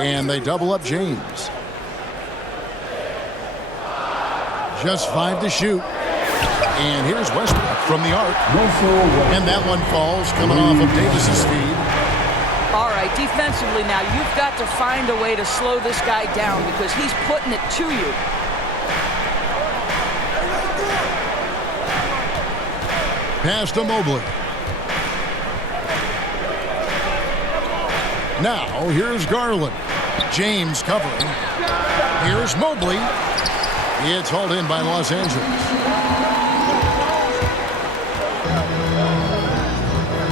And they double up James. Just 5 to shoot. And here's Westbrook from the arc. And that one falls, coming off of Davis's feed. All right, defensively now, you've got to find a way to slow this guy down because he's putting it to you. Pass to Mobley. Now, here's Garland. James covering. Here's Mobley. It's hauled in by Los Angeles.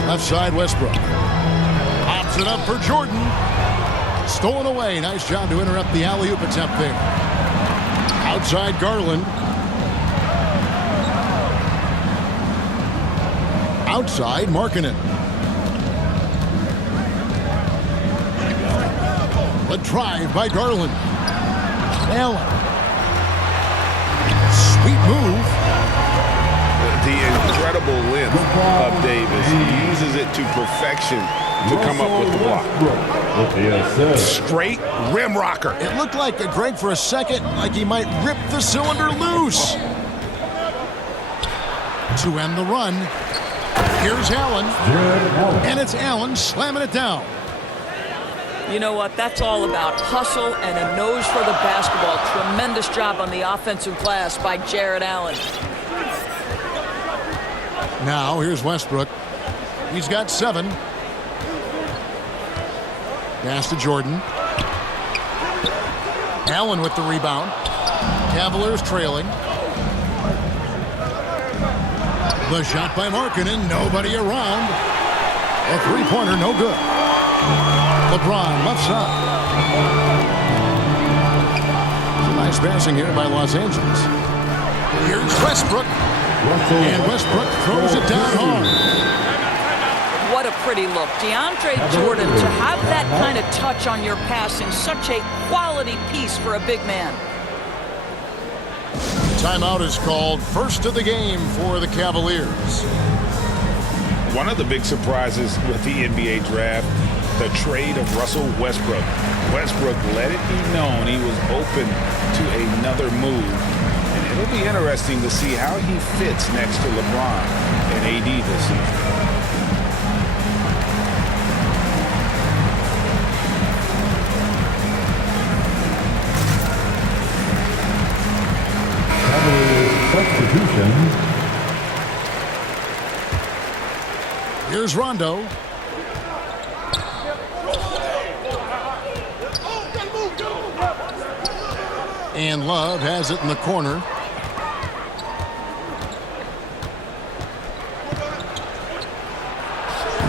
Left side, Westbrook. Pops it up for Jordan. Stolen away. Nice job to interrupt the alley-oop attempt there. Outside, Garland. Outside, Markkanen. The drive by Garland. Allen. Sweet move. The incredible length of Davis. He uses it to perfection to come up with the block. Straight rim rocker. It looked like, Greg, for a second, like he might rip the cylinder loose. To end the run, here's Allen. And it's Allen slamming it down. You know what? That's all about hustle and a nose for the basketball. Tremendous job on the offensive glass by Jarrett Allen. Now, here's Westbrook. He's got 7. Pass to Jordan. Allen with the rebound. Cavaliers trailing. The shot by Markkanen. Nobody around. A three-pointer, no good. LeBron, left side. Some nice passing here by Los Angeles. Here's Westbrook. And Westbrook throws it down hard. What a pretty look. DeAndre Jordan, to have that kind of touch on your passing, such a quality piece for a big man. Timeout is called. First of the game for the Cavaliers. One of the big surprises with the NBA draft, the trade of Russell Westbrook. Westbrook let it be known he was open to another move. And it'll be interesting to see how he fits next to LeBron and AD this season. Substitution. Here's Rondo. And Love has it in the corner.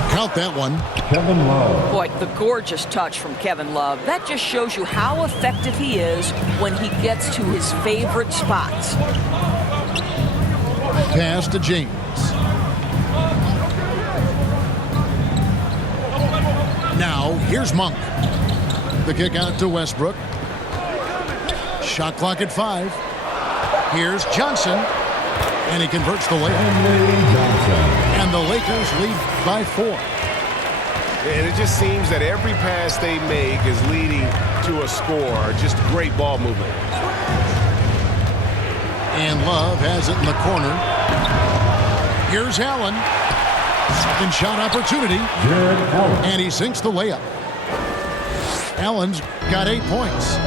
Count that one. Kevin Love. Boy, the gorgeous touch from Kevin Love. That just shows you how effective he is when he gets to his favorite spots. Pass to James. Now, here's Monk. The kick out to Westbrook. Shot clock at 5. Here's Johnson. And he converts the layup. And the Lakers lead by 4. And it just seems that every pass they make is leading to a score. Just great ball movement. And Love has it in the corner. Here's Allen. Second shot opportunity. And he sinks the layup. Allen's got 8 points.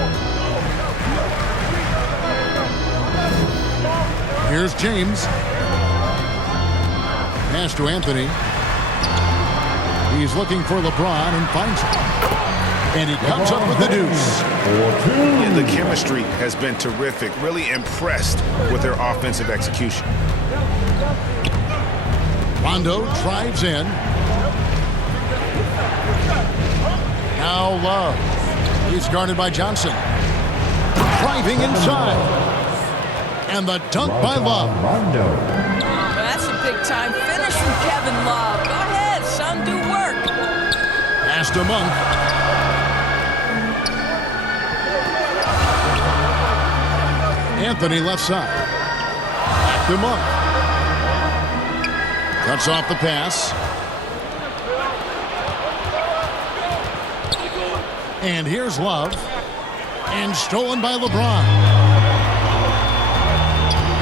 Here's James. Pass to Anthony. He's looking for LeBron and finds him. And he comes up with the deuce. Yeah, the chemistry has been terrific. Really impressed with their offensive execution. Rondo drives in. Now Love. He's guarded by Johnson. Driving inside. And the dunk by Love. That's a big-time finish from Kevin Love. Go ahead, son, do work. Pass to Monk. Anthony left side. Back to Monk. Cuts off the pass. And here's Love. And stolen by LeBron.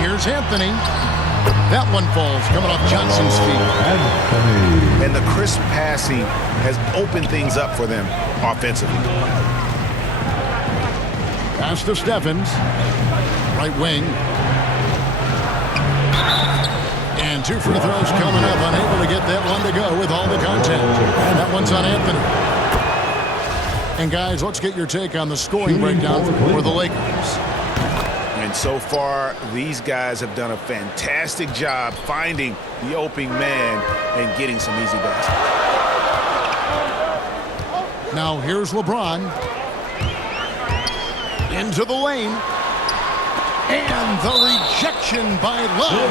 Here's Anthony. That one falls, coming off Johnson's feet. And the crisp passing has opened things up for them offensively. Pass to Stephens. Right wing. And 2 free throws coming up. Unable to get that one to go with all the contact. And that one's on Anthony. And guys, let's get your take on the scoring breakdown for the Lakers. And so far, these guys have done a fantastic job finding the opening man and getting some easy baskets. Now here's LeBron. Into the lane. And the rejection by Love.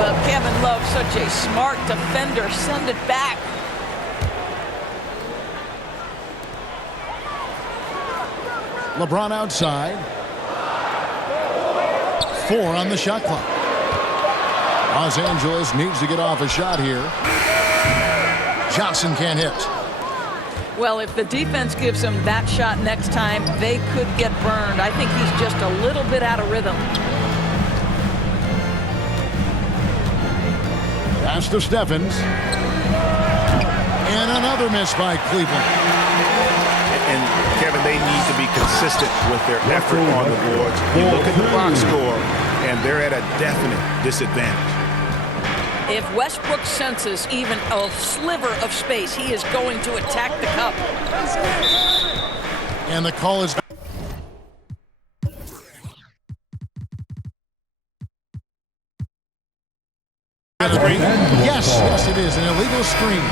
Well, Kevin Love, such a smart defender. Send it back. LeBron outside. 4 on the shot clock. Los Angeles needs to get off a shot here. Johnson can't hit. Well, if the defense gives him that shot next time, they could get burned. I think he's just a little bit out of rhythm. Pass to Stephens. And another miss by Cleveland. And Kevin, they need to be consistent with their effort on the boards. You look at the box score, and they're at a definite disadvantage. If Westbrook senses even a sliver of space, he is going to attack the cup. And the call is... Yes, it is. An illegal screen.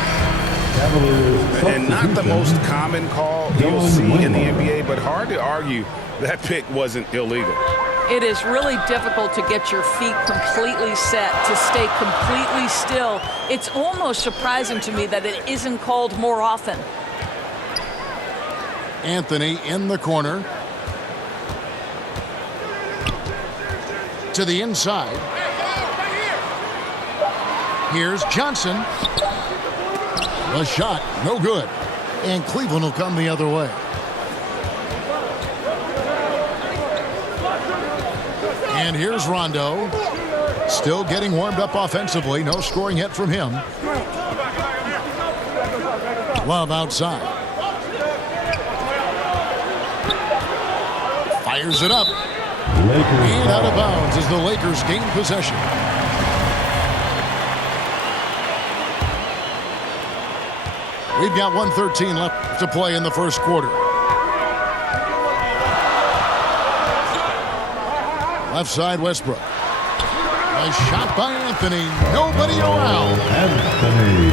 And not the most common call you'll see in the NBA, but hard to argue that pick wasn't illegal. It is really difficult to get your feet completely set, to stay completely still. It's almost surprising to me that it isn't called more often. Anthony in the corner. To the inside. Here's Johnson. The shot, no good. And Cleveland will come the other way. And here's Rondo. Still getting warmed up offensively. No scoring yet from him. Love outside. Fires it up. And out of bounds as the Lakers gain possession. We've got 1:13 left to play in the first quarter. Left side, Westbrook. A shot by Anthony. Nobody around.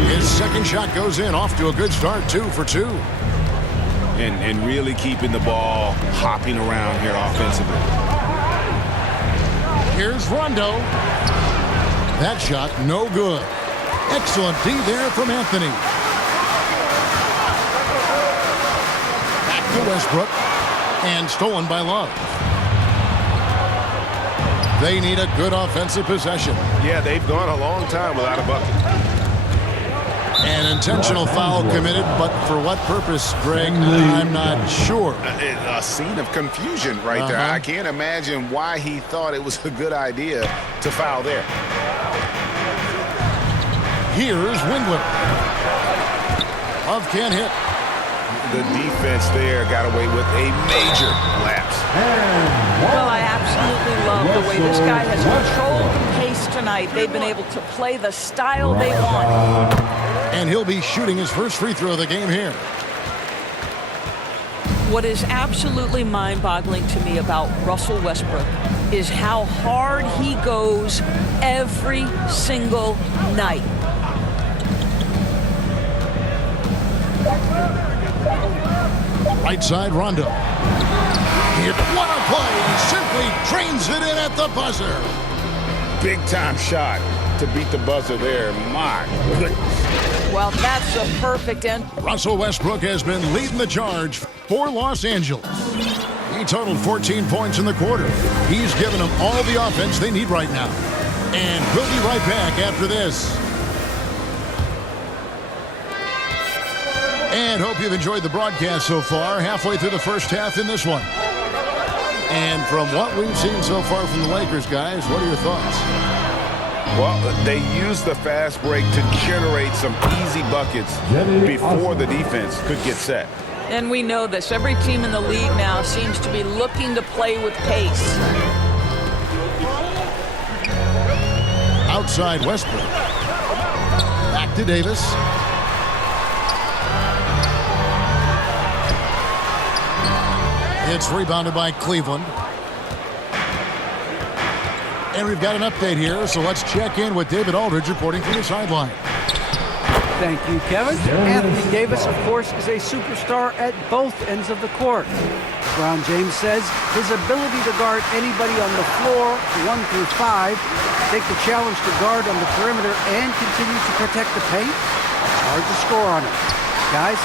His second shot goes in. Off to a good start, 2 for 2. And really keeping the ball hopping around here offensively. Here's Rondo. That shot, no good. Excellent D there from Anthony. Back to Westbrook. And stolen by Love. They need a good offensive possession. Yeah, they've gone a long time without a bucket. An intentional foul committed, but for what purpose, Greg? I'm not sure. A scene of confusion right there. I can't imagine why he thought it was a good idea to foul there. Here's Wingler. Love can't hit. The defense there got away with a major lapse. Well, I absolutely love the way this guy has controlled the pace tonight. They've been able to play the style they want. And he'll be shooting his first free throw of the game here. What is absolutely mind-boggling to me about Russell Westbrook is how hard he goes every single night. Right side, Rondo. What a play! He simply trains it in at the buzzer. Big time shot to beat the buzzer there. My goodness. Well, that's a perfect end. Russell Westbrook has been leading the charge for Los Angeles. He totaled 14 points in the quarter. He's given them all the offense they need right now. And we'll be right back after this. And hope you've enjoyed the broadcast so far. Halfway through the first half in this one. And from what we've seen so far from the Lakers, guys, what are your thoughts? Well, they used the fast break to generate some easy buckets before the defense could get set. And we know this. Every team in the league now seems to be looking to play with pace. Outside Westbrook. Back to Davis. It's rebounded by Cleveland. And we've got an update here, so let's check in with David Aldridge reporting from the sideline. Thank you, Kevin. Anthony Davis, of course, is a superstar at both ends of the court. LeBron James says his ability to guard anybody on the floor, 1 through 5, take the challenge to guard on the perimeter and continue to protect the paint, it's hard to score on him. Guys?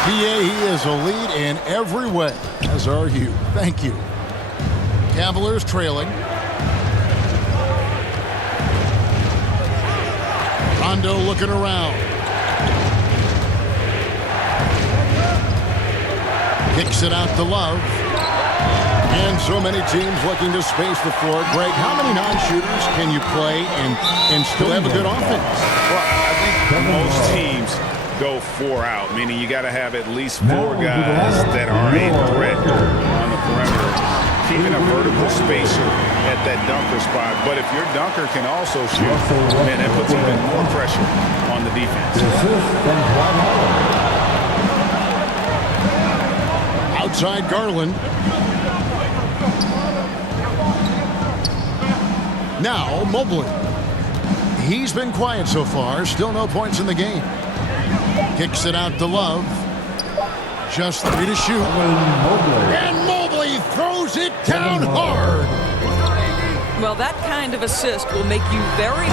PA, he is a lead in every way, as are you. Thank you. Cavaliers trailing. Rondo looking around. Kicks it out to Love. And so many teams looking to space the floor. Greg, how many non-shooters can you play and still have a good offense? Well, I think most teams go 4 out, meaning you got to have at least 4 guys that are a threat on the perimeter, keeping a vertical spacer at that dunker spot. But if your dunker can also shoot, man, that puts even more pressure on the defense. Outside Garland. Now Mobley. He's been quiet so far. Still no points in the game. Kicks it out to Love. Just 3 to shoot. And Mobley throws it down hard. Well, that kind of assist will make you very...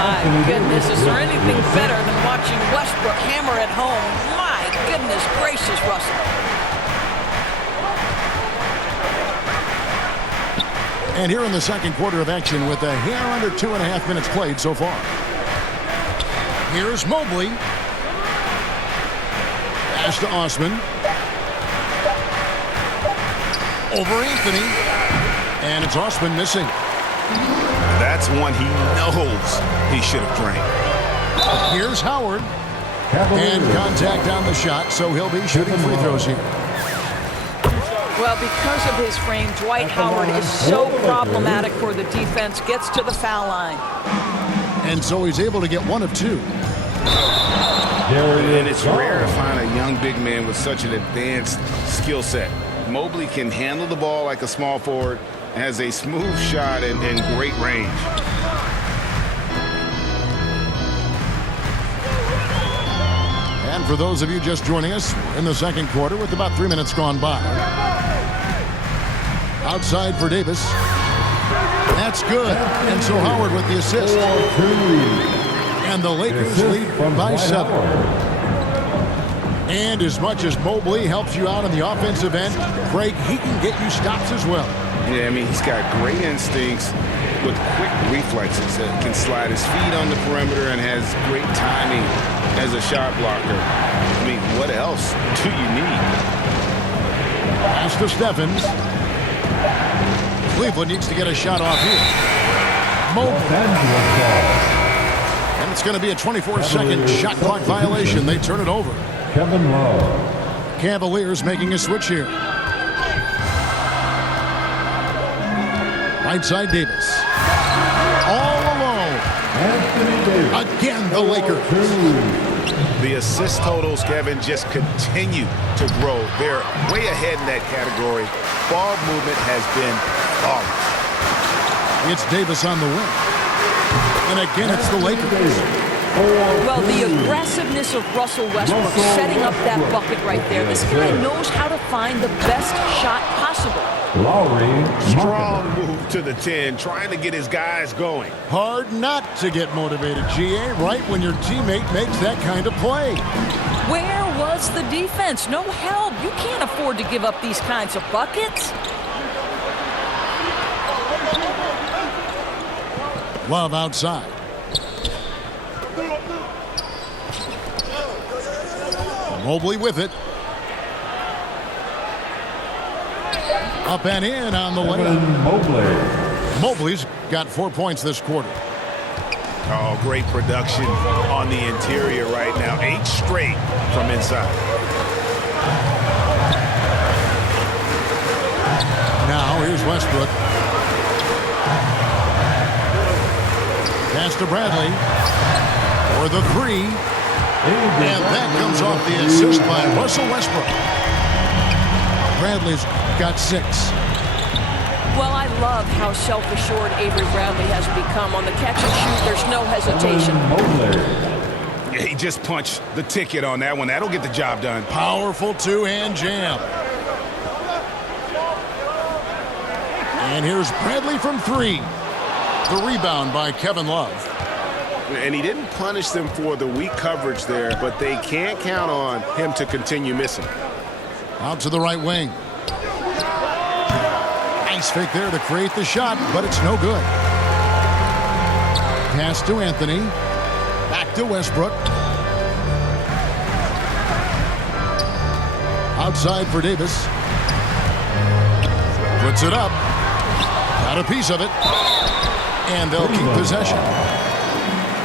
My goodness, is there anything better than watching Westbrook hammer at home? My goodness gracious, Russell. And here in the second quarter of action with a hair under 2.5 minutes played so far. Here's Mobley. Pass to Osman. Over Anthony. And it's Osman missing. That's one he knows he should have drained. Here's Howard. And contact on the shot, so he'll be shooting free throws here. Well, because of his frame, Dwight Howard is so problematic for the defense, gets to the foul line. And so he's able to get 1 of 2. And it's rare to find a young big man with such an advanced skill set. Mobley can handle the ball like a small forward, has a smooth shot and great range. And for those of you just joining us, in the second quarter with about 3 minutes gone by. Outside for Davis. That's good. And so Howard with the assist. And the Lakers lead by 7. And as much as Mobley helps you out on the offensive end, Craig, he can get you stops as well. Yeah, I mean, he's got great instincts with quick reflexes. Can slide his feet on the perimeter and has great timing as a shot blocker. I mean, what else do you need? Pass to Stephens. Cleveland needs to get a shot off here. And it's going to be a 24-second shot clock violation. They turn it over. Kevin Love. Cavaliers making a switch here. Right side Davis. All alone. Anthony Davis. Again, the Lakers. The assist totals, Kevin, just continue to grow. They're way ahead in that category. Ball movement has been flawless. It's Davis on the wing. And again, it's the Lakers. Well, the aggressiveness of Russell Westbrook setting up that bucket right there. This guy knows how to find the best shot possible. Strong move to the 10, trying to get his guys going. Hard not to get motivated, GA, right when your teammate makes that kind of play. Where was the defense? No help. You can't afford to give up these kinds of buckets. Love outside. Mobley with it. Up and in on the way. Evan Mobley. Mobley's got 4 points this quarter. Oh, great production on the interior right now. 8 straight from inside. Now here's Westbrook. Pass to Bradley for the 3. And that comes off the assist by Russell Westbrook. Bradley's got 6. Well, I love how self-assured Avery Bradley has become. On the catch and shoot, there's no hesitation. Yeah, he just punched the ticket on that one. That'll get the job done. Powerful two-hand jam. And here's Bradley from 3. The rebound by Kevin Love. And he didn't punish them for the weak coverage there, but they can't count on him to continue missing. Out to the right wing. Nice fake there to create the shot, but it's no good. Pass to Anthony. Back to Westbrook. Outside for Davis. Puts it up. Got a piece of it. And they'll keep possession.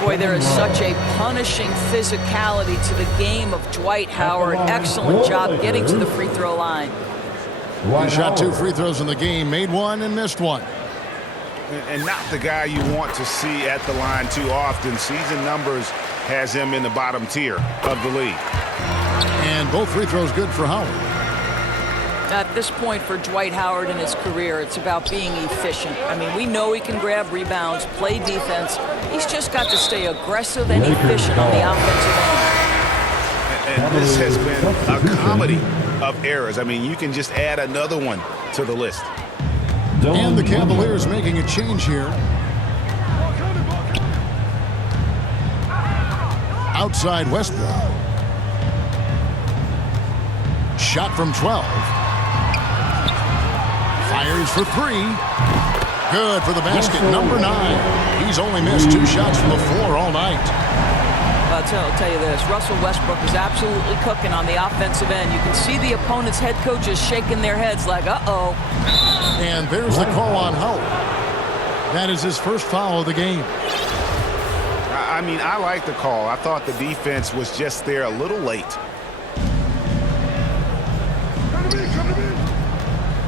Boy, there is such a punishing physicality to the game of Dwight Howard. Excellent job getting to the free throw line. He shot 2 free throws in the game, made 1 and missed 1. And not the guy you want to see at the line too often. Season numbers has him in the bottom tier of the league. And both free throws good for Howard. At this point for Dwight Howard in his career, it's about being efficient. I mean, we know he can grab rebounds, play defense. He's just got to stay aggressive and efficient on the offensive end. And this has been a comedy of errors. I mean, you can just add another one to the list. And the Cavaliers making a change here. Outside Westbrook. Shot from 12. Fires for 3. Good for the basket. Number 9. He's only missed 2 shots from the floor all night. I'll tell you this, Russell Westbrook is absolutely cooking on the offensive end. You can see the opponent's head coaches shaking their heads like, uh-oh. And there's the call on Howard. That is his first foul of the game. I mean, I like the call. I thought the defense was just there a little late.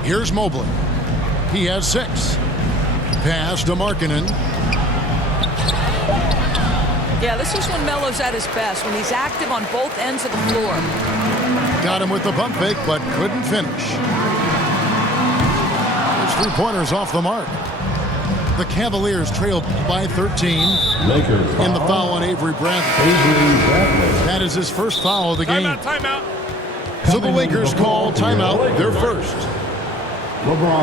Here's Mobley. He has 6. Pass to Markkanen. Yeah, this is when Melo's at his best, when he's active on both ends of the floor. Got him with the pump fake, but couldn't finish. His 3-pointer's off the mark. The Cavaliers trailed by 13. Lakers In the foul on Avery Bradley. That is his first foul of the game. Timeout. So the Lakers call timeout, their first.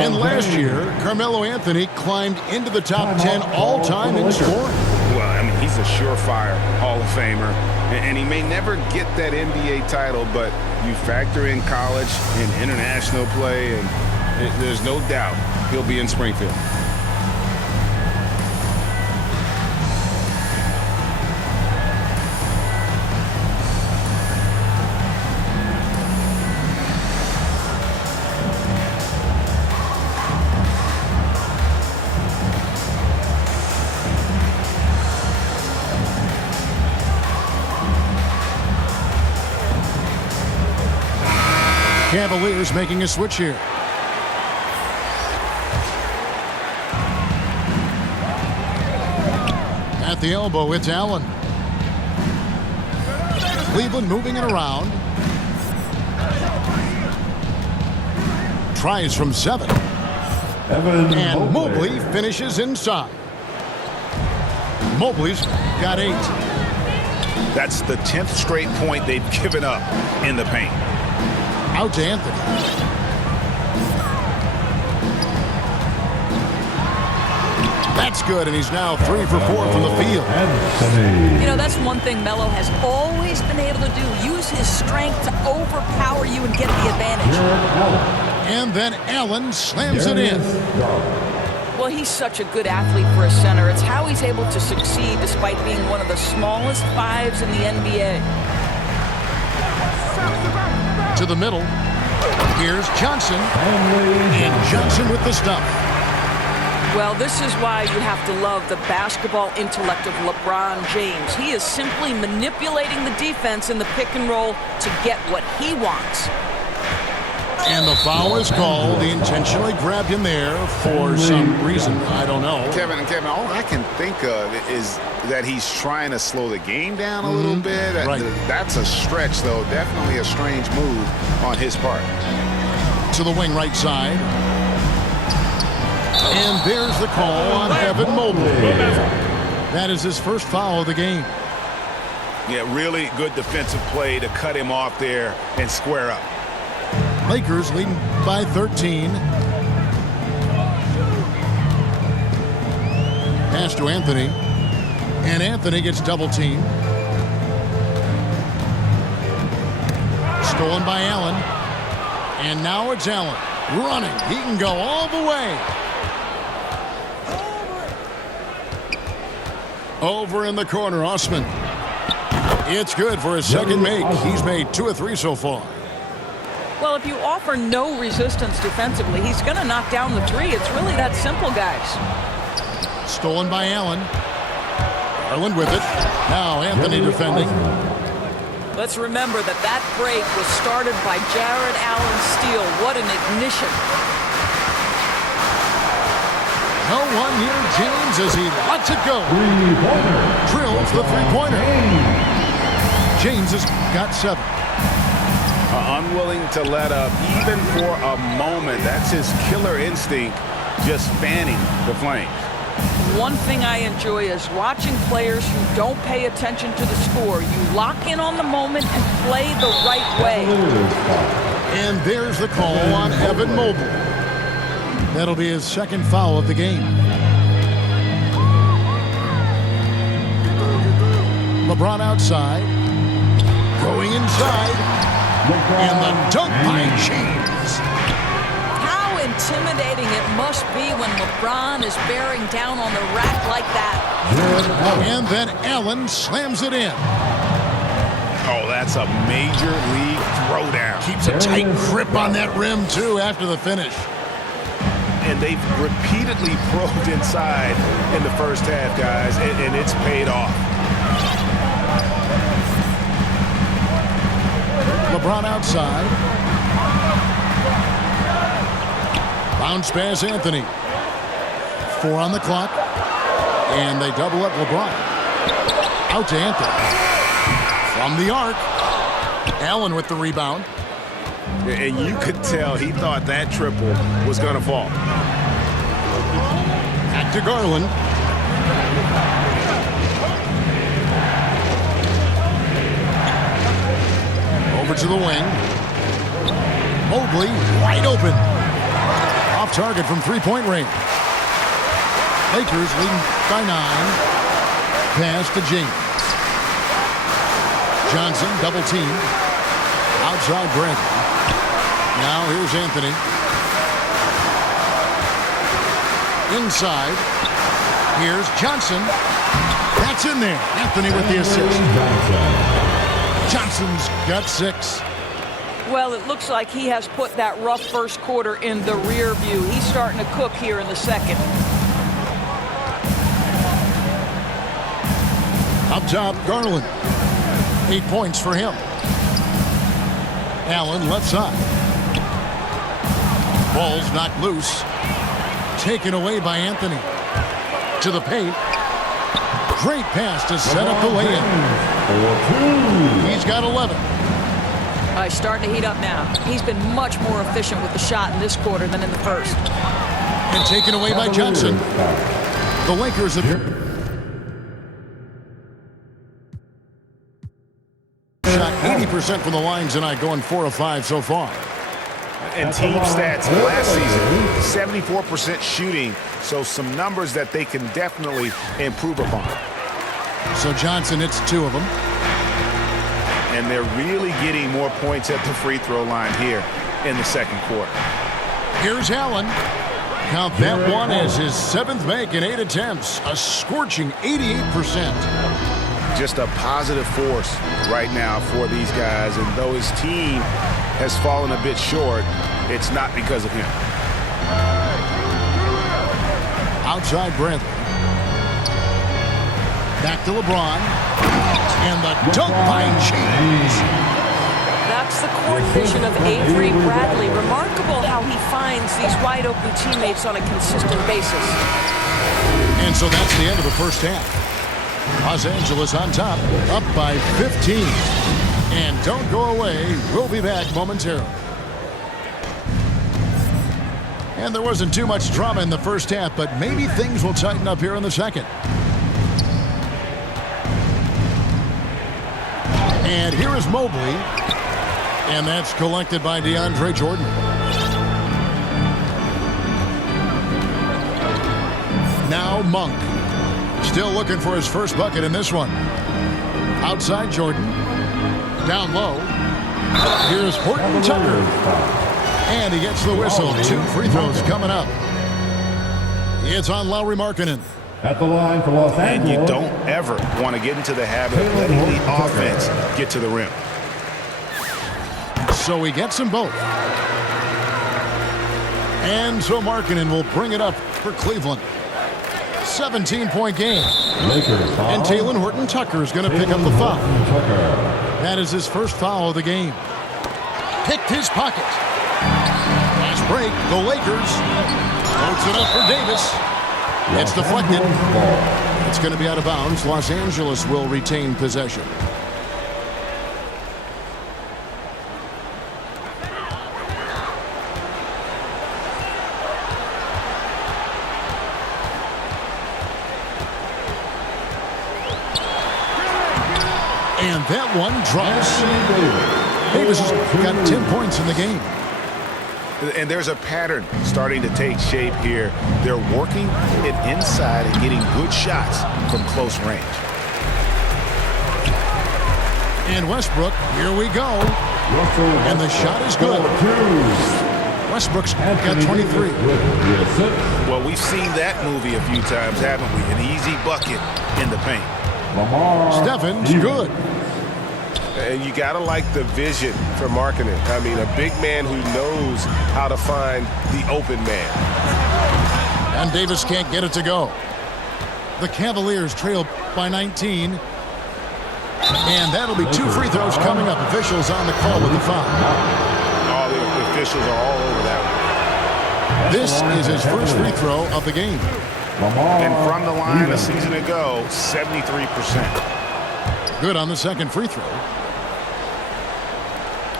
And last year, Carmelo Anthony climbed into the top 10 all-time in scoring. Well, I mean, he's a surefire Hall of Famer, and he may never get that NBA title, but you factor in college and international play, and there's no doubt he'll be in Springfield. Cavaliers making a switch here. At the elbow, it's Allen. Cleveland moving it around. Tries from 7. And Mobley finishes inside. Mobley's got 8. That's the 10th straight point they've given up in the paint. Out to Anthony. That's good, and he's now 3 for 4 from the field. You know, that's one thing Melo has always been able to do. Use his strength to overpower you and get the advantage. And then Allen slams it in. Well, he's such a good athlete for a center. It's how he's able to succeed despite being one of the smallest 5s in the NBA. To the middle. Here's Johnson. And Johnson with the stop. Well, this is why you have to love the basketball intellect of LeBron James. He is simply manipulating the defense in the pick and roll to get what he wants. And the foul is called. He intentionally grabbed him there for some reason. I don't know. Kevin, all I can think of is that he's trying to slow the game down a little bit. Right. That's a stretch, though. Definitely a strange move on his part. To the wing right side. And there's the call on Evan Mobley. That is his first foul of the game. Yeah, really good defensive play to cut him off there and square up. Lakers leading by 13. Pass to Anthony. And Anthony gets double teamed. Stolen by Allen. And now it's Allen running. He can go all the way. Over in the corner, Osman. It's good for his second make. He's made 2 of 3 so far. Well, if you offer no resistance defensively, he's going to knock down the three. It's really that simple, guys. Stolen by Allen. Garland with it. Now Anthony defending. Let's remember that break was started by Jared Allen's steal. What an ignition. No one near James as he lets it go. Drills the three-pointer. James has got 7. Unwilling to let up even for a moment. That's his killer instinct, just fanning the flames. One thing I enjoy is watching players who don't pay attention to the score. You lock in on the moment and play the right way. And there's the call on Evan Mobley. That'll be his second foul of the game. LeBron outside. Going inside. And the dunk by James. How intimidating it must be when LeBron is bearing down on the rack like that. And then Allen slams it in. Oh, that's a major league throwdown. Keeps a tight grip on that rim, too, after the finish. And they've repeatedly probed inside in the first half, guys, and it's paid off. LeBron outside. Bounce pass Anthony. 4 on the clock. And they double up LeBron. Out to Anthony. From the arc. Allen with the rebound. And you could tell he thought that triple was going to fall. Back to Garland. Over to the wing. Mobley wide open. Off target from three-point range. Lakers leading by 9. Pass to James. Johnson double team. Outside Brandon. Now here's Anthony. Inside. Here's Johnson. That's in there. Anthony with the assist. Johnson's got 6. Well, it looks like he has put that rough first quarter in the rear view. He's starting to cook here in the second. Up top, Garland. 8 points for him. Allen left side. Ball's knocked loose. Taken away by Anthony. To the paint. Great pass to set up the layup. He's got 11. He's starting to heat up now. He's been much more efficient with the shot in this quarter than in the first. And taken away by Johnson. The Lakers have shot 80% from the line tonight, going 4 of 5 so far. And team stats last season, 74% shooting, so some numbers that they can definitely improve upon. So Johnson hits 2 of them. And they're really getting more points at the free throw line here in the second quarter. Here's Allen. Count that one as his 7th make in 8 attempts. A scorching 88%. just a positive force right now for these guys. And though his team has fallen a bit short, it's not because of him. Outside Bradley. Back to LeBron. And the dunk by James. That's the court vision of Avery Bradley. Remarkable how he finds these wide-open teammates on a consistent basis. And so that's the end of the first half. Los Angeles on top, up by 15. And don't go away. We'll be back momentarily. And there wasn't too much drama in the first half, but maybe things will tighten up here in the second. And here is Mobley. And that's collected by DeAndre Jordan. Now Monk. Still looking for his first bucket in this one. Outside Jordan. Down low. Here's Horton Tucker. And he gets the whistle. 2 free throws coming up. It's on Lauri Markkanen. At the line for Los Angeles. And you don't ever want to get into the habit of letting the offense get to the rim. So he gets them both. And so Markkanen will bring it up for Cleveland. 17-point game. And Talen Horton Tucker is going to pick up the foul. That is his first foul of the game. Picked his pocket. Last break, the Lakers. Floats it up for Davis. It's deflected. It's going to be out of bounds. Los Angeles will retain possession. And that one drops. Davis has got 10 points in the game. And there's a pattern starting to take shape here. They're working it inside and getting good shots from close range. And Westbrook, here we go. And the shot is good. Westbrook's got 23. Well, we've seen that movie a few times, haven't we? An easy bucket in the paint. Stephens, good. And you got to like the vision for Markkanen. I mean, a big man who knows how to find the open man. And Davis can't get it to go. The Cavaliers trail by 19. And that'll be 2 free throws coming up. Officials on the call with the foul. All the officials are all over that one. This is his first free throw of the game. And from the line a season ago, 73%. Good on the second free throw.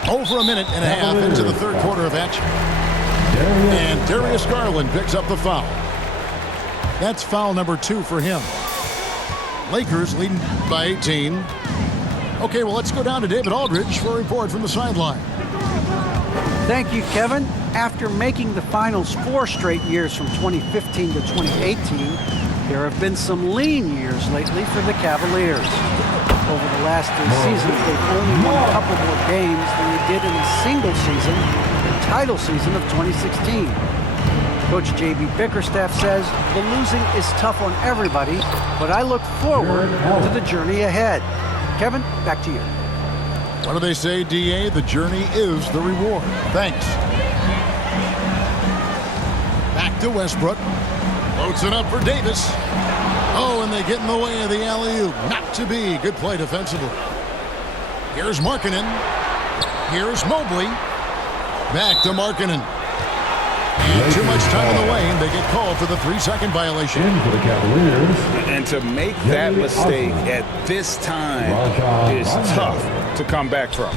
Over a minute and a half into the third quarter of action. And Darius Garland picks up the foul. That's foul number 2 for him. Lakers leading by 18. Okay, well, let's go down to David Aldridge for a report from the sideline. Thank you, Kevin. After making the finals 4 straight years from 2015 to 2018, there have been some lean years lately for the Cavaliers. Over the last 3 seasons, they've only won a couple more games than they did in a single season, the title season of 2016. Coach J.B. Bickerstaff says the losing is tough on everybody, but I look forward to the journey ahead. Kevin, back to you. What do they say, D.A.? The journey is the reward. Thanks. Back to Westbrook. Loads it up for Davis. Oh, and they get in the way of the alley-oop. Not to be. Good play defensively. Here's Markkanen. Here's Mobley. Back to Markkanen. And too much time in the lane. They get called for the 3-second violation. For the Cavaliers. And to make that mistake at this time is tough to come back from.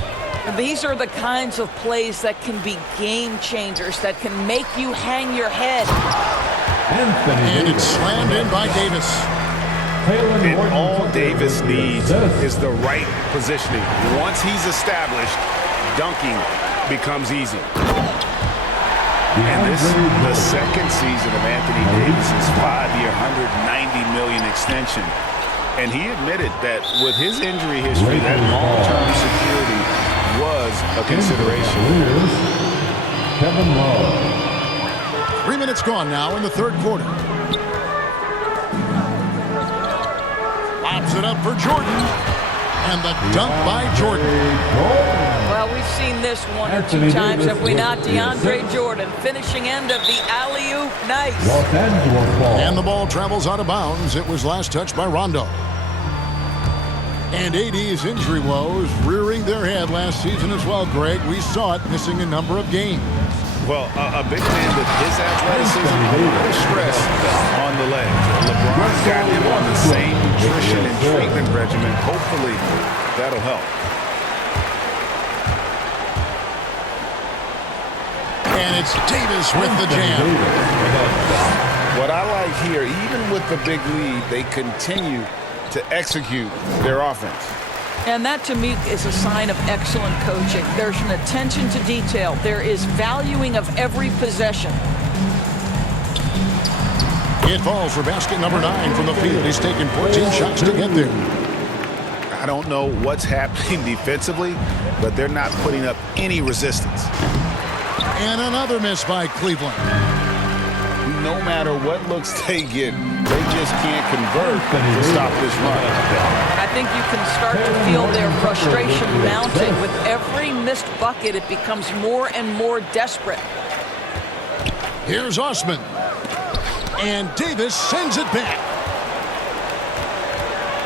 These are the kinds of plays that can be game changers, that can make you hang your head. And it's slammed in by Davis. And all Davis needs is the right positioning. Once he's established, dunking becomes easy. And this is the second season of Anthony Davis's 5-year, $190 million extension. And he admitted that with his injury history, that long-term security was a consideration. Kevin Love. 3 minutes gone now in the third quarter. Lob Gives it up for Jordan. And the dunk by Jordan. Well, we've seen this one or two times, have we not? DeAndre Jordan, finishing end of the alley-oop. Nice. Los Angeles ball. And the ball travels out of bounds. It was last touched by Rondo. And AD's injury woes rearing their head last season as well, Greg. We saw it, missing a number of games. Well, a big man with his athleticism, no stress on the legs. LeBron's got him on the same nutrition and treatment regimen. Hopefully, that'll help. And it's Davis with the jam. What I like here, even with the big lead, they continue to execute their offense. And that, to me, is a sign of excellent coaching. There's an attention to detail. There is valuing of every possession. It falls for basket number 9 from the field. He's taken 14 shots to get there. I don't know what's happening defensively, but they're not putting up any resistance. And another miss by Cleveland. No matter what looks they get, they just can't convert to stop this run. I think you can start to feel their frustration mounting. With every missed bucket, it becomes more and more desperate. Here's Osman. And Davis sends it back.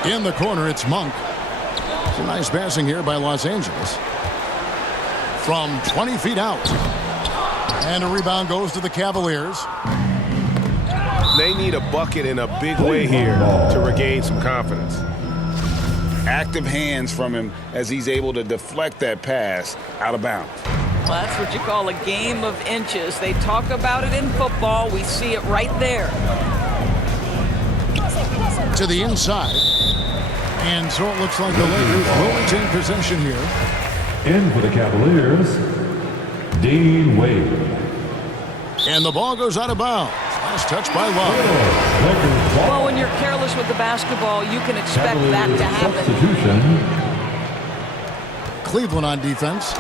In the corner, it's Monk. Some nice passing here by Los Angeles. From 20 feet out. And a rebound goes to the Cavaliers. They need a bucket in a big way here to regain some confidence. Active hands from him as he's able to deflect that pass out of bounds. Well, that's what you call a game of inches. They talk about it in football. We see it right there. To the inside. And so it looks like the Lakers will retain possession here. In for the Cavaliers, Dean Wade. And the ball goes out of bounds. Last touch by Love. Well, when you're careless with the basketball, you can expect that to happen. Substitution. Cleveland on defense.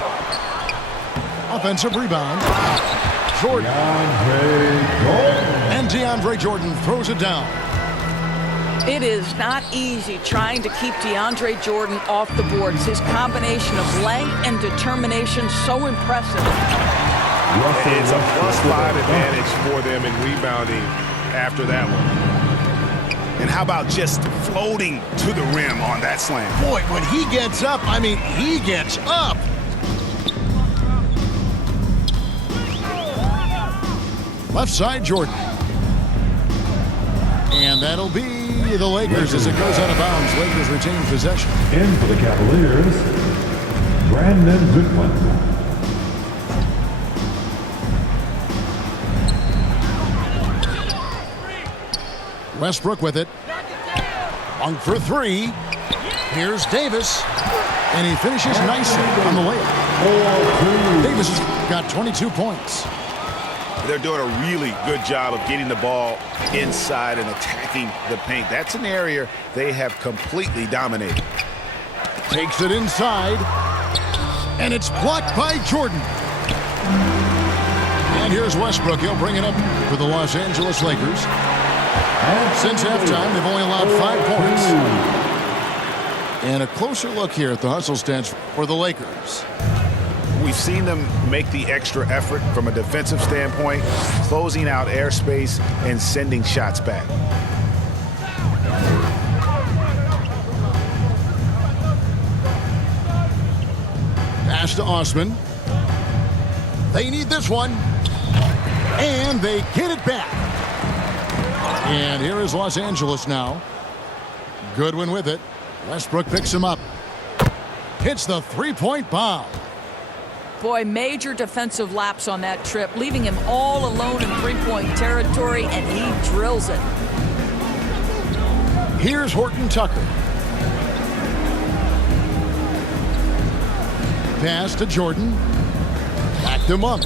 Offensive rebound. Jordan. And DeAndre Jordan throws it down. It is not easy trying to keep DeAndre Jordan off the boards. His combination of length and determination so impressive. It's a +5 advantage for them in rebounding after that one. And how about just floating to the rim on that slam? Boy, when he gets up, I mean, he gets up. Left side, Jordan. And that'll be the Lakers as it goes out of bounds. Lakers retain possession. In for the Cavaliers, Brandon Goodwin. Westbrook with it. Monk for 3. Here's Davis. And he finishes nicely on the layup. Davis has got 22 points. They're doing a really good job of getting the ball inside and attacking the paint. That's an area they have completely dominated. Takes it inside. And it's blocked by Jordan. And here's Westbrook. He'll bring it up for the Los Angeles Lakers. Since halftime, they've only allowed 5 points. And a closer look here at the hustle stats for the Lakers. We've seen them make the extra effort from a defensive standpoint, closing out airspace and sending shots back. Pass to Osman. They need this one. And they get it back. And here is Los Angeles now. Goodwin with it. Westbrook picks him up. Hits the three-point bomb. Boy, major defensive lapse on that trip, leaving him all alone in three-point territory, and he drills it. Here's Horton Tucker. Pass to Jordan. Back to Monk.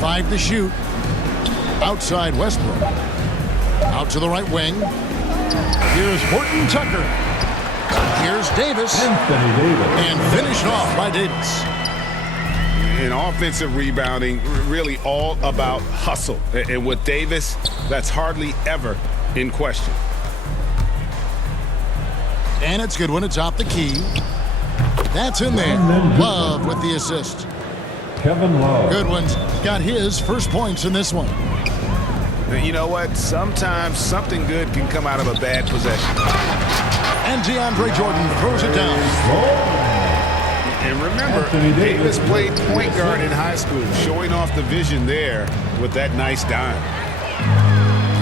5 to shoot. Outside Westbrook. Out to the right wing. Here's Horton Tucker. Here's Davis. And finished off by Davis. In offensive rebounding, really all about hustle. And with Davis, that's hardly ever in question. And it's good when it's off the key. That's in there. Love with the assist. Kevin Love. Goodwin's got his first points in this one. You know what? Sometimes something good can come out of a bad possession. And DeAndre Jordan throws it down. And remember, Anthony Davis Davis played with point the guard in assist. high school, showing off the vision there with that nice dime.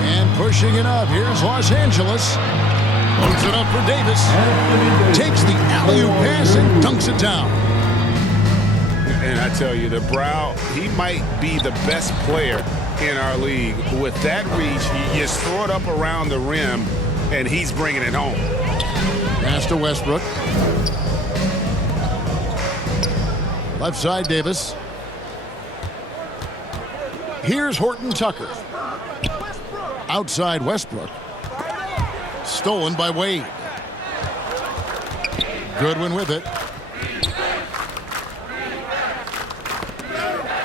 And pushing it up. Here's Los Angeles. Loads it up for Davis. Anthony Davis. Takes the alley-oop pass and dunks it down. And I tell you, the Brow, he might be the best player in our league. With that reach, you just throw it up around the rim, and he's bringing it home. Pass to Westbrook. Left side, Davis. Here's Horton Tucker. Outside Westbrook. Stolen by Wade. Goodwin with it.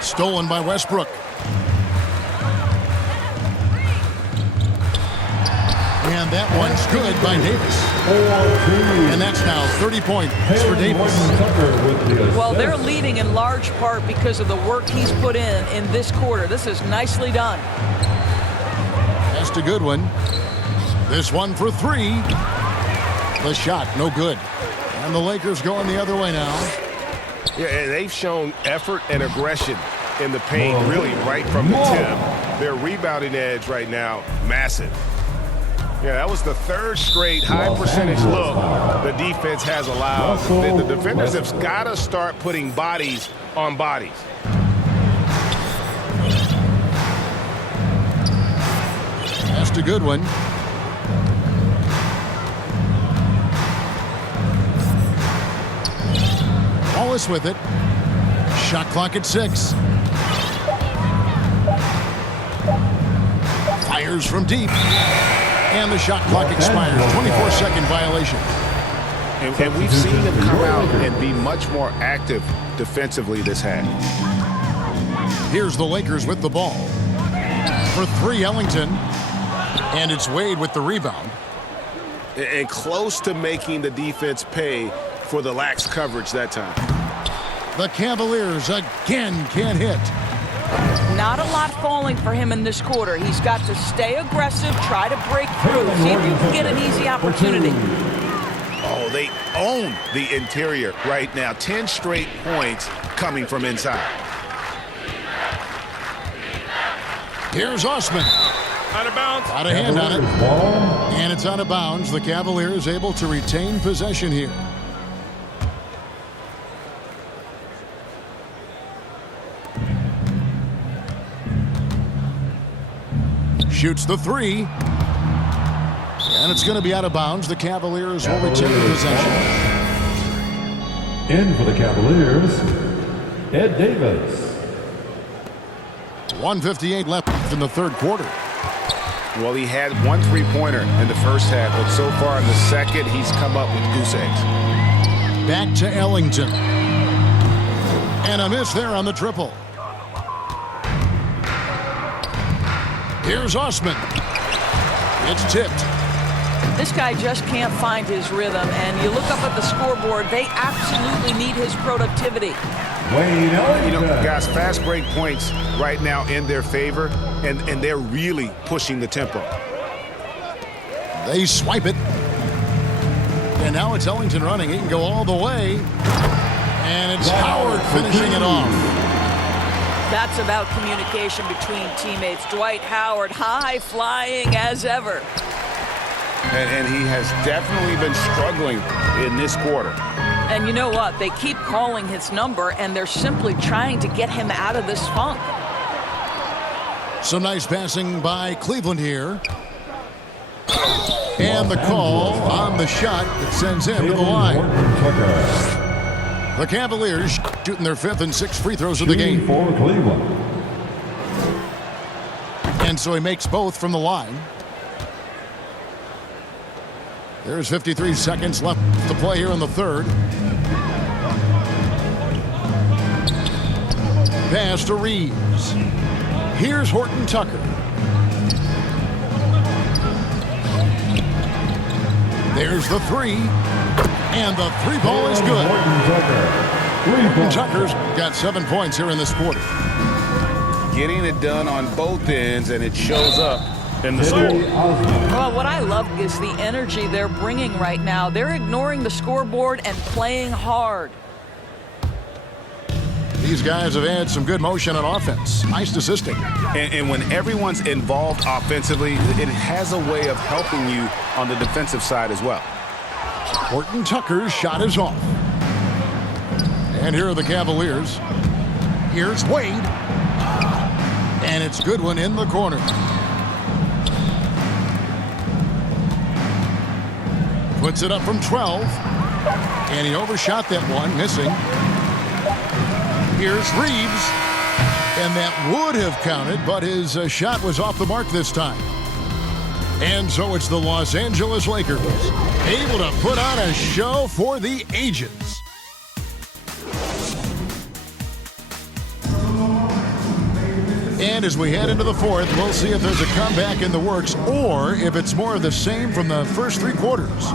Stolen by Westbrook. And that one's good by Davis. 4-2. And that's now 30 points for Davis. Horton Tucker with the assist. Well, they're leading in large part because of the work he's put in this quarter. This is nicely done. Pass to Goodwin. This one for three. The shot, no good. And the Lakers going the other way now. Yeah, and they've shown effort and aggression in the paint, really right from the tip. Their rebounding edge right now, massive. Yeah, that was the third straight high percentage look the defense has allowed. The defenders have got to start putting bodies on bodies. Pass to Goodwin. Wallace with it. Shot clock at 6. Fires from deep. And the shot clock expires. 24-second violation. And we've seen him come out and be much more active defensively this half. Here's the Lakers with the ball. For 3, Ellington. And it's Wade with the rebound. And close to making the defense pay for the lax coverage that time. The Cavaliers again can't hit. Not a lot falling for him in this quarter. He's got to stay aggressive, try to break through, see if you can get an easy opportunity. Oh, they own the interior right now. 10 straight points coming from inside. Here's Osman. Out of bounds. Got a hand on it. Ball. And it's out of bounds. The Cavaliers able to retain possession here. Shoots the 3. And it's going to be out of bounds. The Cavaliers will retain possession. In for the Cavaliers, Ed Davis. 1:58 left in the third quarter. Well, he had 1 3-pointer in the first half, but so far in the second, he's come up with goose eggs. Back to Ellington. And a miss there on the triple. Here's Osman. It's tipped. This guy just can't find his rhythm, and you look up at the scoreboard, they absolutely need his productivity. Wayne Ellington. You know, guys, fast break points right now in their favor, and they're really pushing the tempo. They swipe it. And now it's Ellington running. He can go all the way. And it's Howard finishing it off. That's about communication between teammates. Dwight Howard, high flying as ever. And he has definitely been struggling in this quarter. And you know what? They keep calling his number, and they're simply trying to get him out of this funk. Some nice passing by Cleveland here. And the call on the shot that sends him to the line. Horton Tucker. The Cavaliers shooting their 5th and 6th free throws of the game. For Cleveland. And so he makes both from the line. There's 53 seconds left to play here in the third. Pass to Reeves. Here's Horton Tucker. There's the three. And the three ball is good. Horton Tucker's got 7 points here in this quarter. Getting it done on both ends, and it shows up in the score. Well, what I love is the energy they're bringing right now. They're ignoring the scoreboard and playing hard. These guys have had some good motion on offense. Nice assisting. And when everyone's involved offensively, it has a way of helping you on the defensive side as well. Horton Tucker's shot is off. And here are the Cavaliers. Here's Wade. And it's Goodwin in the corner. Puts it up from 12. And he overshot that one, missing. Here's Reeves. And that would have counted, but his shot was off the mark this time. And so it's the Los Angeles Lakers, able to put on a show for the ages. And as we head into the fourth, we'll see if there's a comeback in the works or if it's more of the same from the first 3 quarters.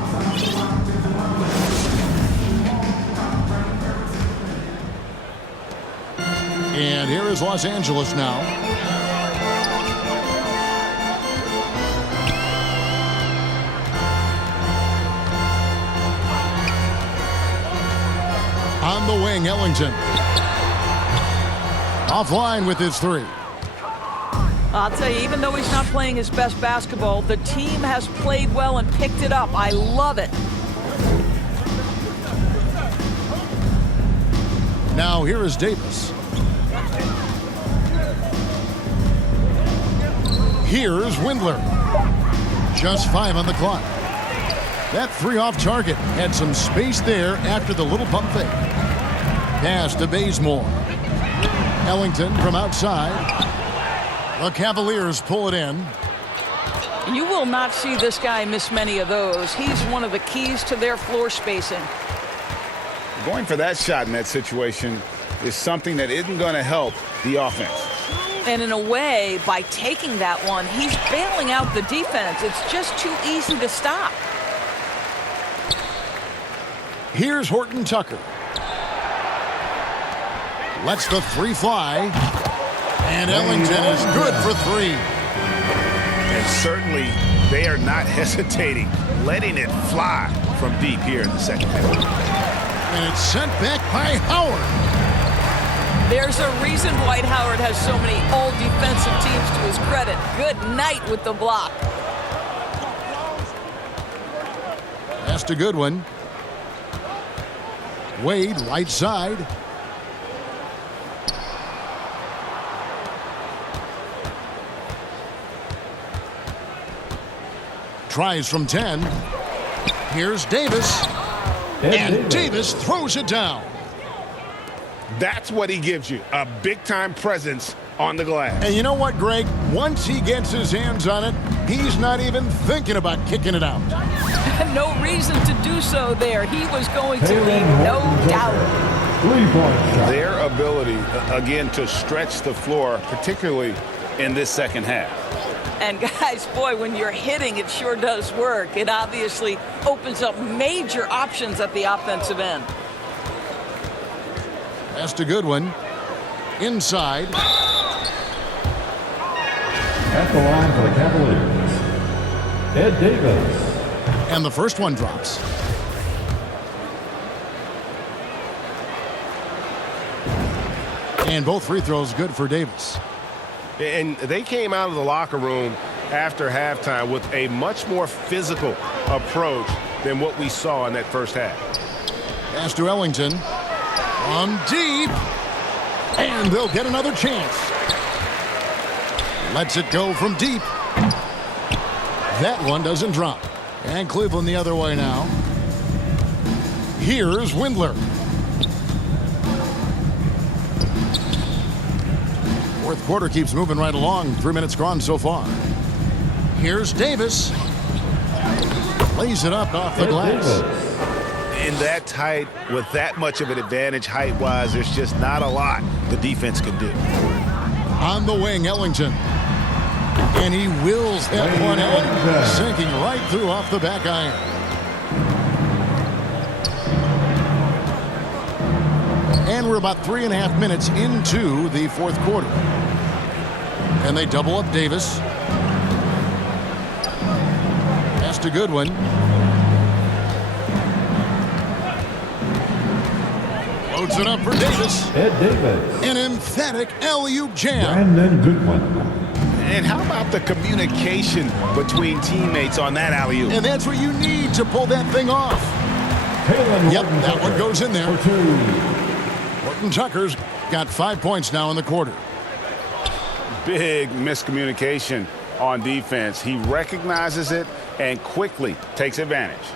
And here is Los Angeles now. On the wing, Ellington. Offline with his 3. I'll tell you, even though he's not playing his best basketball, the team has played well and picked it up. I love it. Now here is Davis. Here's Windler. Just 5 on the clock. That 3 off target had some space there after the little pump fake. Pass to Bazemore. Ellington from outside. The Cavaliers pull it in. You will not see this guy miss many of those. He's one of the keys to their floor spacing. Going for that shot in that situation is something that isn't going to help the offense. And in a way, by taking that one, he's bailing out the defense. It's just too easy to stop. Here's Horton Tucker. Lets the 3 fly. And Ellington is good for 3. And certainly they are not hesitating, letting it fly from deep here in the second half. And it's sent back by Howard. There's a reason Dwight Howard has so many all-defensive teams to his credit. Good night with the block. Pass to Goodwin. Wade, right side. Tries from 10. Here's Davis. And Davis throws it down. That's what he gives you, a big-time presence on the glass. And you know what, Greg? Once he gets his hands on it, he's not even thinking about kicking it out. No reason to do so there. He was going to leave, no doubt. 3-point shot. Their ability, again, to stretch the floor, particularly in this second half. And guys, boy, when you're hitting, it sure does work. It obviously opens up major options at the offensive end. Pass to Goodwin. Inside. At the line for the Cavaliers, Ed Davis. And the first one drops. And both free throws good for Davis. And they came out of the locker room after halftime with a much more physical approach than what we saw in that first half. Pass to Ellington. From deep. And they'll get another chance. Lets it go from deep. That one doesn't drop. And Cleveland the other way now. Here's Windler. Fourth quarter keeps moving right along. 3 minutes gone so far. Here's Davis. Lays it up off the glass. In that tight, with that much of an advantage height-wise, there's just not a lot the defense can do. On the wing, Ellington. And he wills that one in, sinking right through off the back iron. And we're about 3.5 minutes into the fourth quarter. And they double up Davis. Pass to Goodwin. Loads it up for Davis. Ed Davis. An emphatic alley-oop jam. Brandon Goodwin. And how about the communication between teammates on that alley-oop? And that's what you need to pull that thing off. Taylor Yep, Horton that one Tucker goes in there. for 2. Horton Tucker's got 5 points now in the quarter. Big miscommunication on defense. He recognizes it and quickly takes advantage.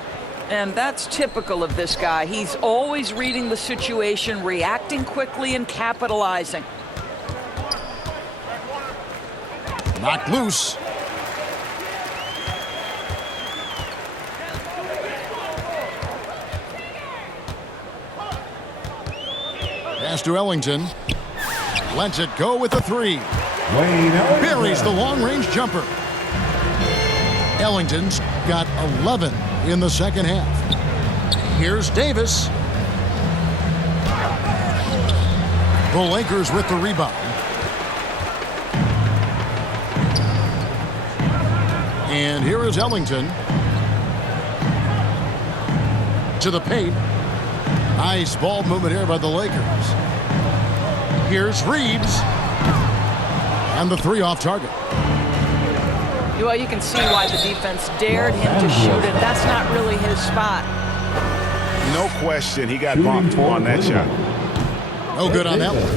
And that's typical of this guy. He's always reading the situation, reacting quickly, and capitalizing. Knocked loose. Pass to Ellington. Lets it go with the 3. Wayne Ellington. Buries the long-range jumper. Ellington's got 11 in the second half. Here's Davis. The Lakers with the rebound. And here is Ellington. To the paint. Nice ball movement here by the Lakers. Here's Reeves. And the 3 off target. Well, you can see why the defense dared him to shoot it. That's not really his spot. No question, he got bumped on that shot. No good on that one.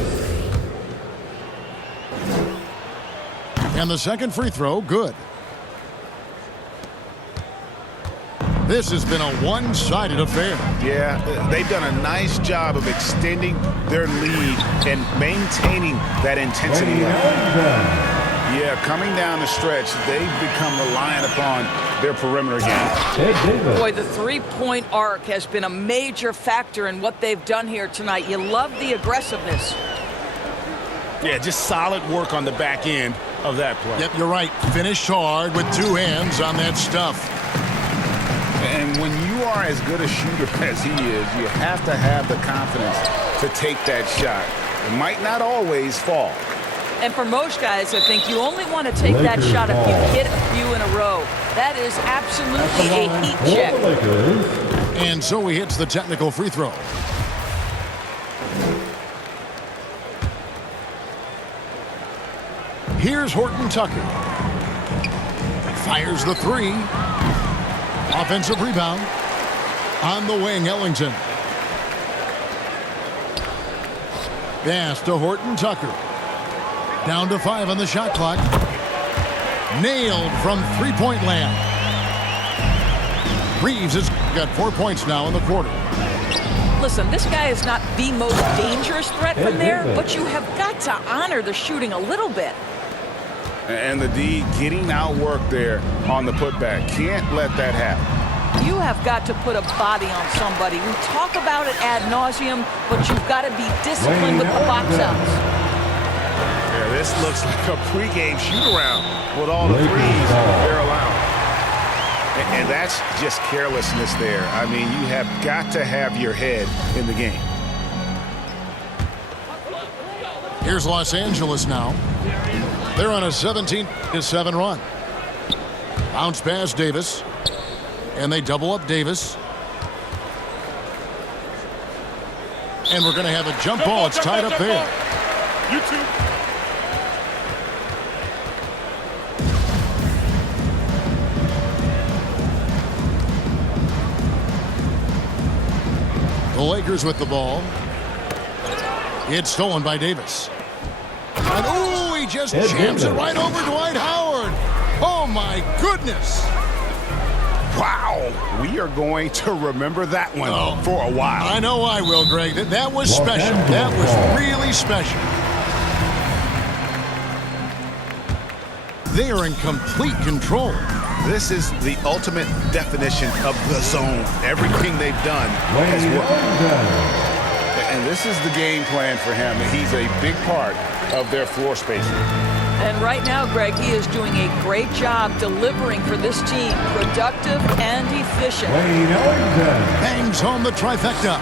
And the second free throw, good. This has been a one-sided affair. Yeah, they've done a nice job of extending their lead and maintaining that intensity Wayne level. Ellington. Yeah, coming down the stretch, they've become reliant upon their perimeter game. Ed Davis. Boy, the three-point arc has been a major factor in what they've done here tonight. You love the aggressiveness. Yeah, just solid work on the back end of that play. Yep, you're right. Finished hard with 2 hands on that stuff. And when you are as good a shooter as he is, you have to have the confidence to take that shot. It might not always fall. And for most guys, I think you only want to take that shot if you hit a few in a row. That is absolutely a heat check. For the Lakers. And so he hits the technical free throw. Here's Horton Tucker. Fires the 3. Offensive rebound. On the wing, Ellington. Pass to Horton Tucker. Down to 5 on the shot clock. Nailed from three-point land. Reeves has got 4 points now in the quarter. Listen, this guy is not the most dangerous threat from there, but you have got to honor the shooting a little bit. And the D getting outworked there on the putback. Can't let that happen. You have got to put a body on somebody. We talk about it ad nauseum, but you've got to be disciplined with the box outs. Yeah, this looks like a pregame shoot-around with all the threes they're allowing. And that's just carelessness there. I mean, you have got to have your head in the game. Here's Los Angeles now. They're on a 17-7 run. Bounce pass Davis. And they double up Davis. And we're going to have a jump ball. It's tied up there. You too. The Lakers with the ball. It's stolen by Davis. And ooh, he just jams it right over Dwight Howard. Oh my goodness. Wow. We are going to remember that one for a while. I know I will, Greg. That was special. That was really special. They are in complete control. This is the ultimate definition of the zone. Everything they've done has Wayne worked. Ellington. And this is the game plan for him. He's a big part of their floor spacing. And right now, Greg, he is doing a great job delivering for this team. Productive and efficient. Wayne Ellington. Bangs home the trifecta.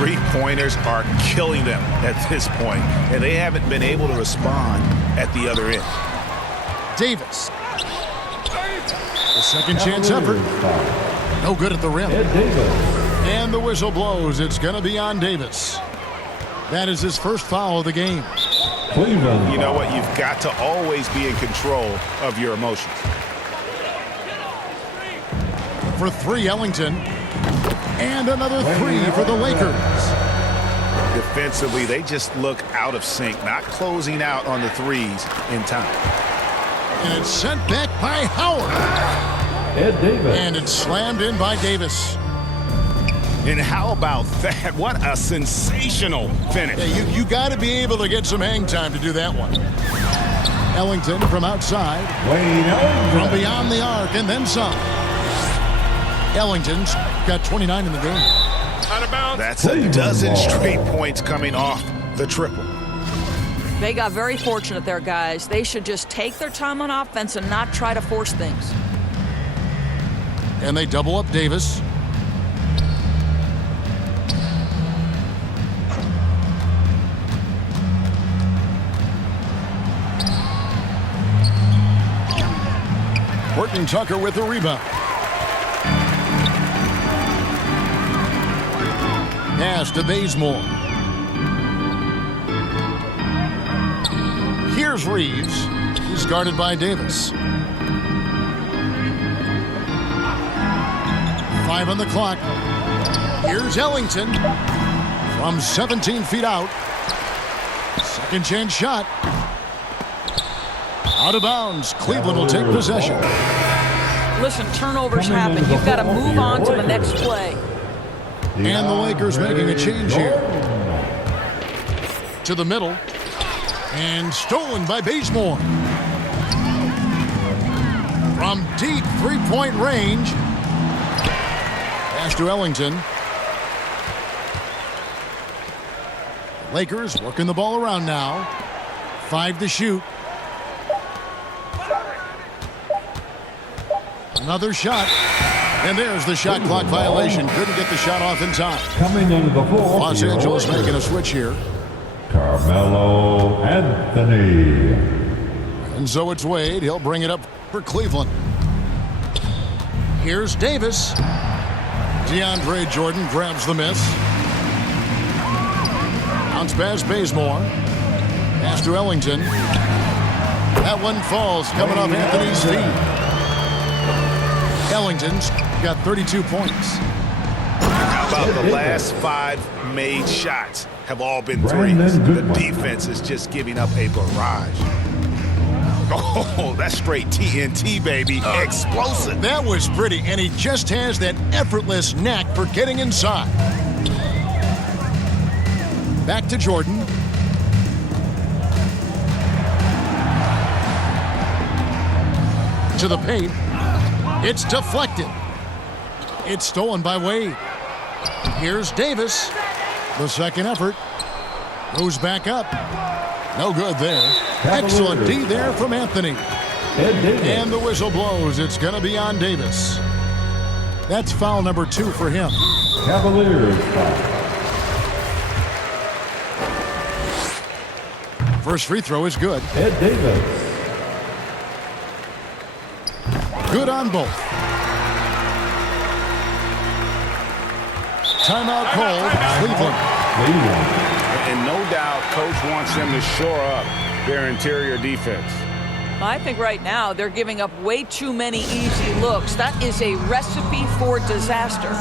Three-pointers are killing them at this point, and they haven't been able to respond at the other end. Davis. The second chance effort. No good at the rim. Ed Davis. And the whistle blows. It's going to be on Davis. That is his first foul of the game. Cleveland. You know what? You've got to always be in control of your emotions. For three, Ellington. And another three for the Lakers. Defensively, they just look out of sync, not closing out on the threes in time. And it's sent back by Howard. Ed Davis. And it's slammed in by Davis. And how about that? What a sensational finish. Yeah, you got to be able to get some hang time to do that one. Ellington from outside. Wayne Ellington. From beyond the arc and then some. Ellington's got 29 in the game. Out of bounds. That's a dozen straight points coming off the triple. They got very fortunate there, guys. They should just take their time on offense and not try to force things. And they double up Davis. Horton Tucker with the rebound. Pass to Bazemore. Here's Reeves. He's guarded by Davis. 5 on the clock. Here's Ellington from 17 feet out. Second chance shot. Out of bounds. Cleveland will take possession. Listen, turnovers happen. You've got to move on to the next play. And the Lakers making a change here. To the middle. And stolen by Bazemore. From deep three-point range. Pass to Ellington. Lakers working the ball around now. 5 to shoot. Another shot. And there's the shot clock violation. Couldn't get the shot off in time. Coming into the floor. Los Angeles making a switch here. Carmelo Anthony. And so it's Wade. He'll bring it up for Cleveland. Here's Davis. DeAndre Jordan grabs the miss. Bounce pass Bazemore. Pass to Ellington. That one falls coming off Anthony's feet. Ellington's got 32 points. How about the last 5 made shots have all been threes? The defense is just giving up a barrage. Oh, that's straight TNT, baby. Explosive. That was pretty, and he just has that effortless knack for getting inside. Back to Jordan. To the paint. It's deflected. It's stolen by Wade. Here's Davis. The second effort. Goes back up. No good there. Excellent D there from Anthony. And the whistle blows. It's going to be on Davis. That's foul number 2 for him. Cavaliers foul. First free throw is good. Ed Davis. Good on both. Timeout called. Cleveland. And no doubt, Coach wants them to shore up their interior defense. I think right now they're giving up way too many easy looks. That is a recipe for disaster.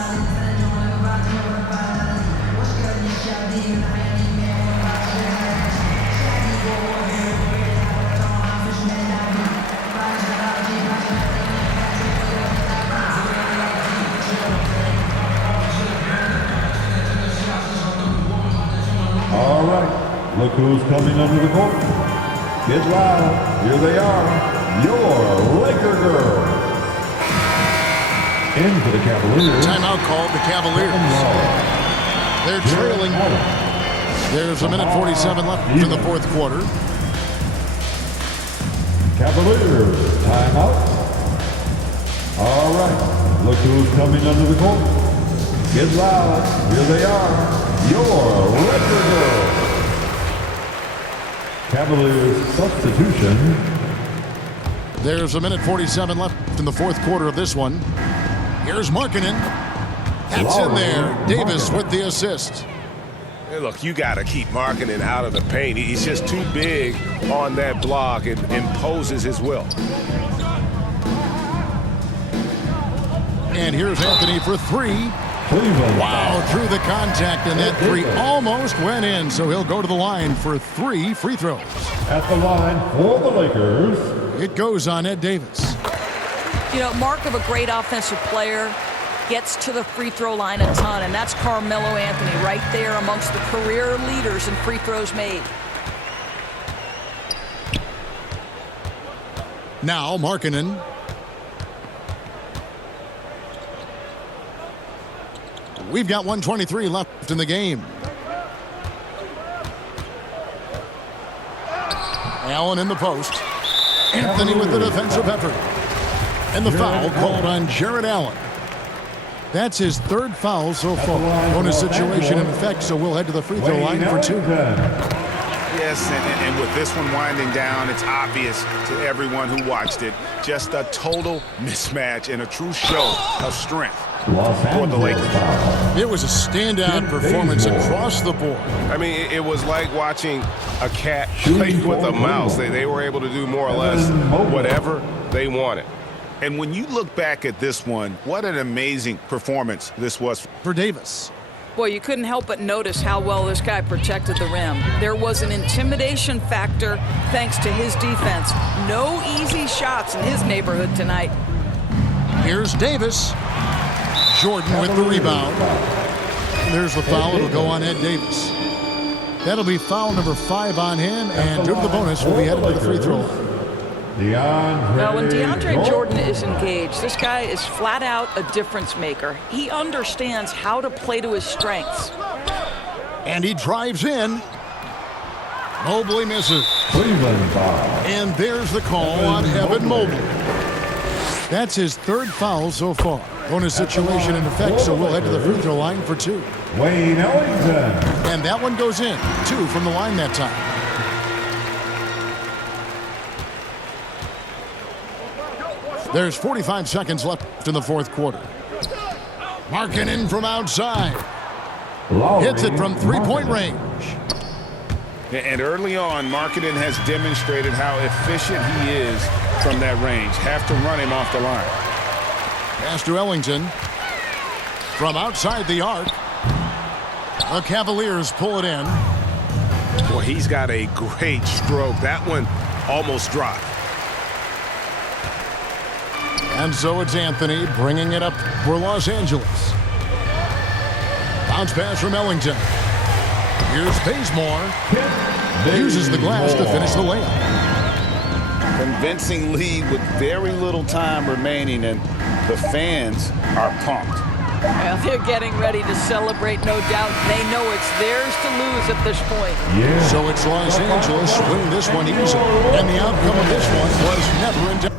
All right, look who's coming under the court. Get loud. Here they are, your Laker girls. In for the Cavaliers. Timeout called the Cavaliers. They're trailing. There's a minute 47 left in the fourth quarter. Cavaliers, timeout. All right, look who's coming under the court. Get loud. Here they are. Your Laker girls. Cavaliers substitution. There's a minute 47 left in the fourth quarter of this one. Here's Markkanen. That's in there. Davis with the assist. Hey, look, you got to keep Markkanen out of the paint. He's just too big on that block and imposes his will. And here's Anthony for three. Wow, through the contact, and that three almost went in. So he'll go to the line for 3 free throws. At the line for the Lakers. It goes on Ed Davis. You know, mark of a great offensive player, gets to the free throw line a ton, and that's Carmelo Anthony right there amongst the career leaders in free throws made. Now Markkanen. We've got 1:23 left in the game. Allen in the post. Anthony with the defensive effort. And the foul called on Jarrett Allen. That's his third foul so far. Bonus situation in effect, so we'll head to the free throw line for 2. Yes, and with this one winding down, it's obvious to everyone who watched it. Just a total mismatch and a true show of strength for the Lakers. It was a standout performance across the board. I mean, it was like watching a cat play with a mouse. They were able to do more or less whatever they wanted. And when you look back at this one, what an amazing performance this was For Davis. Boy, you couldn't help but notice how well this guy protected the rim. There was an intimidation factor thanks to his defense. No easy shots in his neighborhood tonight. Here's Davis. Jordan with the rebound. There's the foul. It'll go on Ed Davis. That'll be foul number 5 on him, and due to the bonus, we'll be headed to the free throw line. Now, when DeAndre Jordan is engaged, this guy is flat out a difference maker. He understands how to play to his strengths. And he drives in. Mobley misses. And there's the call on Evan Mobley. That's his third foul so far. Bonus situation in effect, so we'll head to the free throw line for 2. Wayne Ellington. And that one goes in. 2 from the line that time. There's 45 seconds left in the fourth quarter. Markkanen from outside. Hits it from three-point range. And early on, Markkanen has demonstrated how efficient he is from that range. Have to run him off the line. Pass to Ellington. From outside the arc. The Cavaliers pull it in. Boy, he's got a great stroke. That one almost dropped. And so it's Anthony bringing it up for Los Angeles. Bounce pass from Ellington. Here's Bazemore. Uses the glass to finish the layup. Convincing lead with very little time remaining, and the fans are pumped. Well, they're getting ready to celebrate, no doubt. They know it's theirs to lose at this point. So it's Los Angeles winning this one easily. And the outcome of this one was never in doubt.